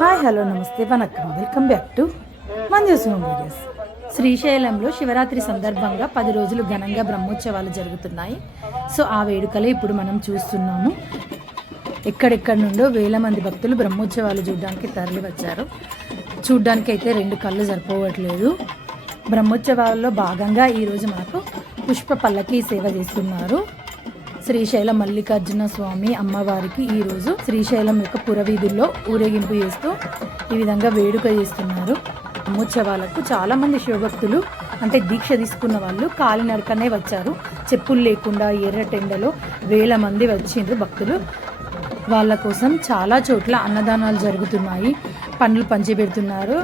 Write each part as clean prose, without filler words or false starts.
Hi hello నమస్తే vanakkam welcome back to Manju's home videos. శ్రీశైలంలో శివరాత్రి సందర్భంగా 10 రోజులు ఘనంగా బ్రహ్మోత్సవాలు జరుగుతున్నాయి. సో ఆ వేడుకలే ఇప్పుడు మనం చూస్తున్నాము. ఎక్కడెక్కడి నుండో వేల మంది భక్తులు బ్రహ్మోత్సవాలు చూడడానికి తరలి వచ్చారు. చూడ్డానికి అయితే 2 కళ్ళు సరిపోవట్లేదు. బ్రహ్మోత్సవాల్లో భాగంగా ఈరోజు మనకు పుష్ప పల్లకి సేవ చేస్తున్నారు. శ్రీశైలం మల్లికార్జున స్వామి అమ్మవారికి ఈరోజు శ్రీశైలం యొక్క పురవీధుల్లో ఊరేగింపు చేస్తూ ఈ విధంగా వేడుక చేస్తున్నారు. బ్రహ్మోత్సవాలకు చాలామంది శివభక్తులు అంటే దీక్ష తీసుకున్న వాళ్ళు కాలినడకనే వచ్చారు. చెప్పులు లేకుండా ఎర్రటెండలో వేల మంది వచ్చిండ్రు భక్తులు. వాళ్ళ కోసం చాలా చోట్ల అన్నదానాలు జరుగుతున్నాయి, పండ్లు పంచిపెడుతున్నారు.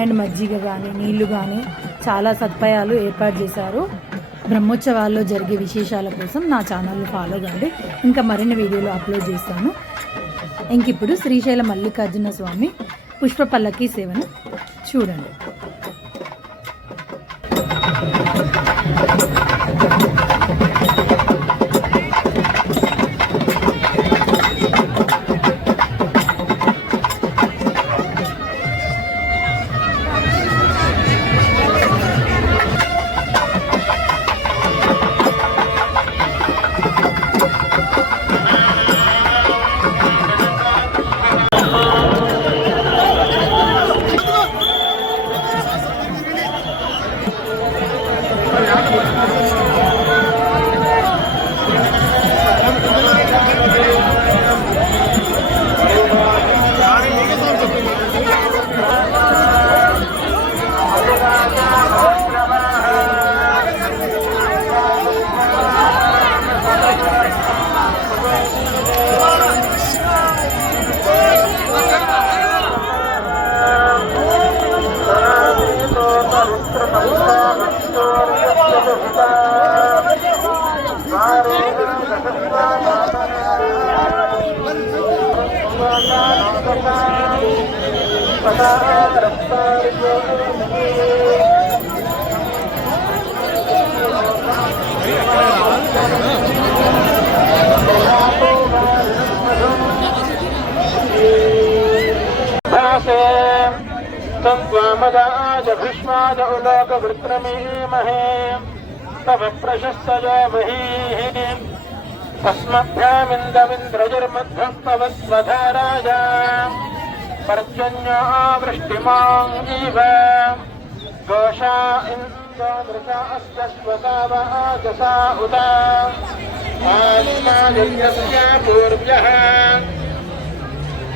అండ్ మజ్జిగ కానీ నీళ్లు కానీ చాలా సదుపాయాలు ఏర్పాటు చేశారు. బ్రహ్మోత్సవాల్లో జరిగే విశేషాల కోసం నా ఛానల్ని ఫాలో కండి. ఇంకా మరిన్ని వీడియోలు అప్లోడ్ చేస్తాను. ఇంకిప్పుడు శ్రీశైలం మల్లికార్జున స్వామి పుష్ప పల్లకి సేవను చూడండి. त्वमदाज भीष्माद उलोकवृत्रमीमहे तव प्रशस्तयो महीः तस्मभ्यामिन्दमिन्द्रजुर्मध्वस्तवस्वधाराय पर्जन्यो वृष्टिमाङ्गीव दोषा इन्द्रमृषा अस्य स्वसावाजसा उदा आत्मादित्यस्य पूर्व्यः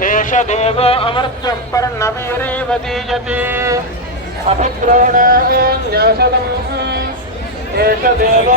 एष देव अमर्त्यः पर्णवीरेव दीयते अभिद्रोणाय न्यासदम् एष देव